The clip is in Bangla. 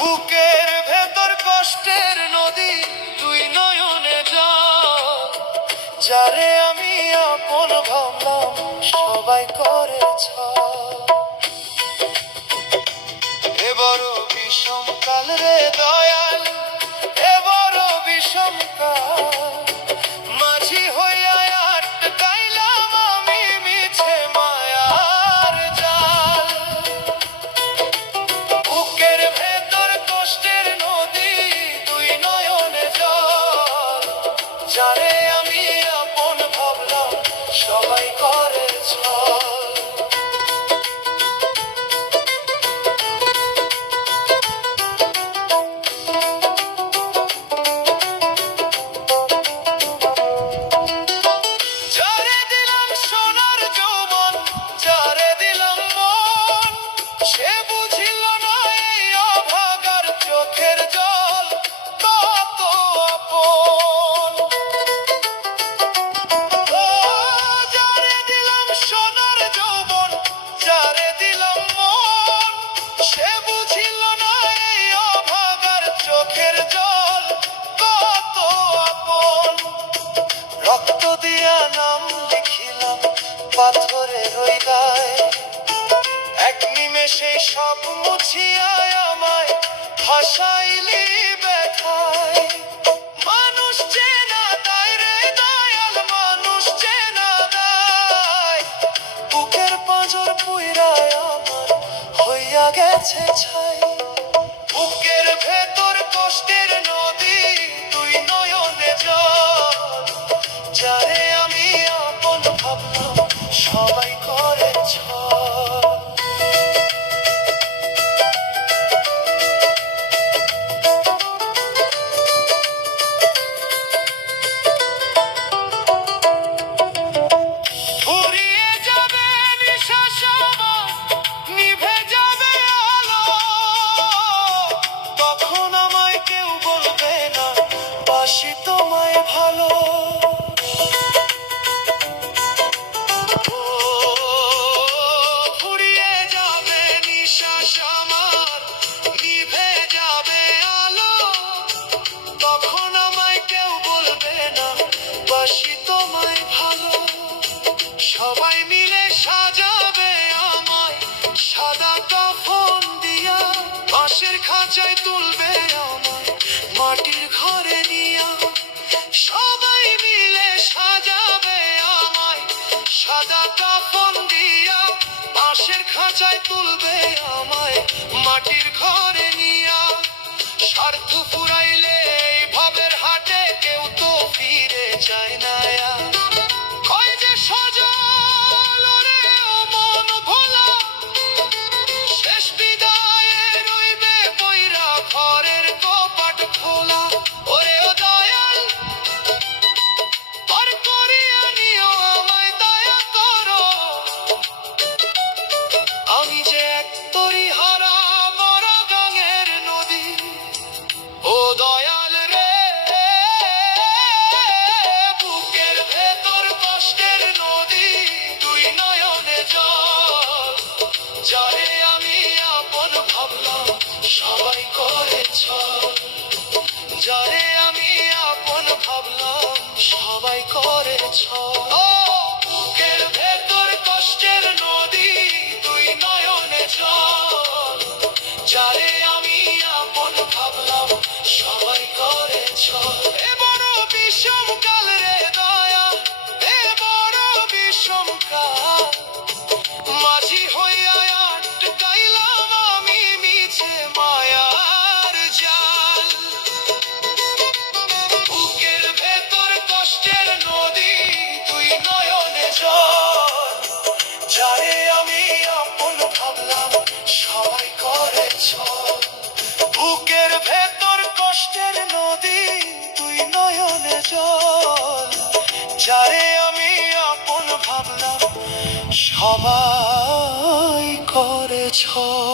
বুকের ভেতর কষ্টের নদী, তুই নয়নে জল। যারে আমি আপন ভাবলাম, সবাই করে ছল। এ বড় বিষম কাল রে দয়াল, এ বড় বিষম কাল। মাঝি হইয়া আটকাইলাম আমি মিছে মায়ার জাল। বুকের ভেতর কষ্টের নদী, তুই নয়নে জল। যারে আমি আপন ভাবলাম, সবাই করে ছল। যারে দিলাম সোনার যৌবন, যারে দিলাম মন, সে বুঝিল না এই অভাগার চোখের জল কত আপন। ও যারে দিলাম সোনার যৌবন, যারে দিলাম মন, সে বুঝিল না এই অভাগার চোখের জল কত আপন। রক্ত দিয়া নাম লিখিলাম পাথরের ওই গায়ে, এক নিমেষে সব মুছিয়া আমায় ভাসাইলি ব্যথায়। মানুষ চেনা দায় রে দয়াল, মানুষ চেনা দায়। বুকের পাঁজর পুইরায় আমার হইয়া গেছে ছাই। বুকের ভেতর কষ্টের নদী, তুই নয়নে জল। যারে আমি আপন ভাবলাম, সবাই করে ছল। ফুরিয়ে যাবে নিঃশ্বাস আমার, নিভে যাবে আলো। তখন আমায় কেউ বলবে না, বাসি তোমায় ভালো। ফুরিয়ে যাবে নিঃশ্বাস আমার, নিভে যাবে আলো। তখন আমায় কেউ বলবে না, বাসি তোমায় ভালো। সবাই মিলে সাজাবে আমায় সাদা কাফন দিয়া, বাঁশের খাঁচায় তুলবে আমায় মাটির ঘরে নিয়া। সবাই মিলে সাজাবে আমায় সাদা কাফন দিয়া, বাঁশের খাঁচায় তুলবে আমায় মাটির ঘরে নিয়া। স্বার্থ ফুরাইলে এই ভবের হাটে কেউ তো ফিরে যায় না। কয় যে সজল রে ও মন ভোলা, শেষ বিদায়ে রইবে পইরা ঘরের কপাট খোলা। ওরে ও দয়াল, পার করিয়া নিও আমায় দয়া করো। আমি যে এক তরি হারা মরা গাঙের নদী। ও দয়াল রে, বুকের ভেতর কষ্টের নদী, তুই নয়নে জল। যারে আমি আপন ভাবলাম, সবাই করে ছল। যারে আমি আপন ভাবলাম, সবাই করে ছল। ও বুকের ভেতর কষ্টের নদী, তুই নয়নে জল। যারে আমি আপন ভাবলাম, সবাই করে ছল। এ বড় বিষম কাল রে দয়া, এ বড় বিষম কাল। মাঝি হইয়া আটকাইলাম আমি মিছে মায়ার জাল। বুকের ভেতর কষ্টের নদী, তুই নয়নে জল। যারে আমি আপন ভাবলাম, সবাই করে ছল। বুকের ভেতর কষ্টের নদী, তুই নয়নে জল। যারে আমি আপন ভাবলাম, সবাই করে ছল।